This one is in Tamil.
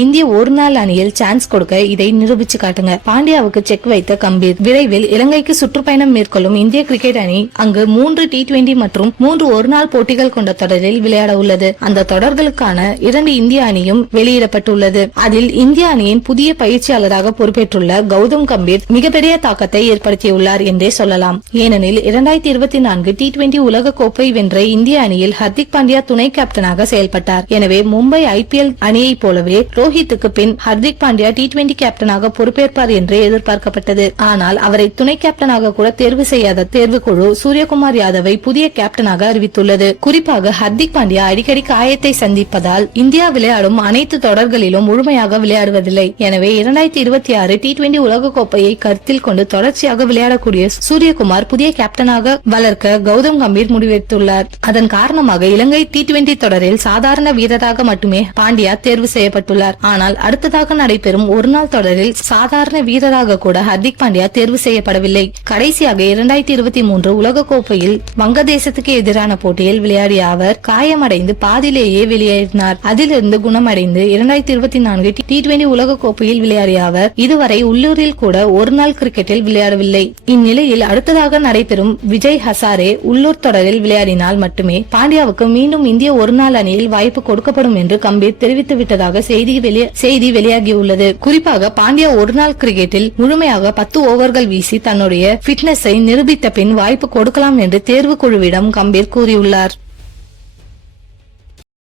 இந்திய ஒருநாள் அணியில் சான்ஸ் கொடுக்க இதை நிரூபிச்சு காட்டுங்க. பாண்டியாவுக்கு செக் வைத்த கம்பீர். விரைவில் இலங்கைக்கு சுற்றுப்பயணம் மேற்கொள்ளும் இந்திய கிரிக்கெட் அணி அங்கு 3 T20 மற்றும் 3 ஒருநாள் போட்டிகள் கொண்ட தொடரில் விளையாட உள்ளது. அந்த தொடர்களுக்கான 2 இந்திய அணியும் வெளியிடப்பட்டுள்ளது. அதில் இந்திய அணியின் புதிய பயிற்சியாளராக பொறுப்பேற்றுள்ள கௌதம் கம்பீர் மிகப்பெரிய தாக்கத்தை ஏற்படுத்தியுள்ளார் என்றே சொல்லலாம். ஏனெனில் 2024 T20 உலக கோப்பை வென்ற இந்திய அணியில் ஹர்திக் பாண்டியா துணை கேப்டனாக செயல்பட்டார். எனவே மும்பை IPL அணியை போலவே ரோஹித்துக்கு பின் ஹர்திக் பாண்டியா T20 கேப்டனாக பொறுப்பேற்பார் என்று எதிர்பார்க்கப்பட்டது. ஆனால் அவரை துணை கேப்டனாக கூட தேர்வு செய்யாத தேர்வுக்குழு சூரியகுமார் யாதவை புதிய கேப்டனாக அறிவித்துள்ளது. குறிப்பாக ஹர்திக் பாண்டியா அடிக்கடி காயத்தை சந்திப்பதால் இந்தியா விளையாடும் அனைத்து தொடர்களிலும் முழுமையாக விளையாடுவதில்லை. எனவே 2026 T20 உலக கோப்பையை கருத்தில் கொண்டு தொடர்ச்சியாக விளையாடக்கூடிய சூரியகுமார் புதிய கேப்டனாக வளர்க்க கௌதம் கம்பீர் முடிவெடுத்துள்ளார். அதன் காரணமாக இலங்கை T20 தொடரில் சாதாரண வீரராக மட்டுமே பாண்டியா தேர்வு செய்யப்பட்டுள்ளார். ஆனால் அடுத்ததாக நடைபெறும் ஒருநாள் தொடரில் சாதாரண வீரராக கூட ஹர்திக் பாண்டியா தேர்வு செய்யப்படவில்லை. கடைசியாக 2023 உலக கோப்பையில் வங்கதேசத்துக்கு எதிரான போட்டியில் விளையாடிய அவர் காயமடைந்து பாதியிலேயே வெளியேறினார். அதிலிருந்து குணமடைந்து 2024 T20 உலக கோப்பையில் விளையாடிய அவர் இதுவரை உள்ளூரில் கூட ஒருநாள் கிரிக்கெட்டில் விளையாடவில்லை. இந்நிலையில் அடுத்ததாக நடைபெறும் விஜய் ஹசாரே உள்ளூர் தொடரில் விளையாடினால் மட்டுமே பாண்டியாவுக்கு மீண்டும் இந்திய ஒருநாள் அணியில் வாய்ப்பு கொடுக்கப்படும் என்று கம்பீர் தெரிவித்துவிட்டதாக செய்தி வெளியாகியுள்ளது. குறிப்பாக பாண்டியா ஒருநாள் கிரிக்கெட்டில் முழுமையாக 10 ஓவர்கள் வீசி தன்னுடைய பிட்னஸை நிரூபித்த பின் வாய்ப்பு கொடுக்கலாம் என்று தேர்வு குழுவிடம் கம்பீர் கூறியுள்ளார்.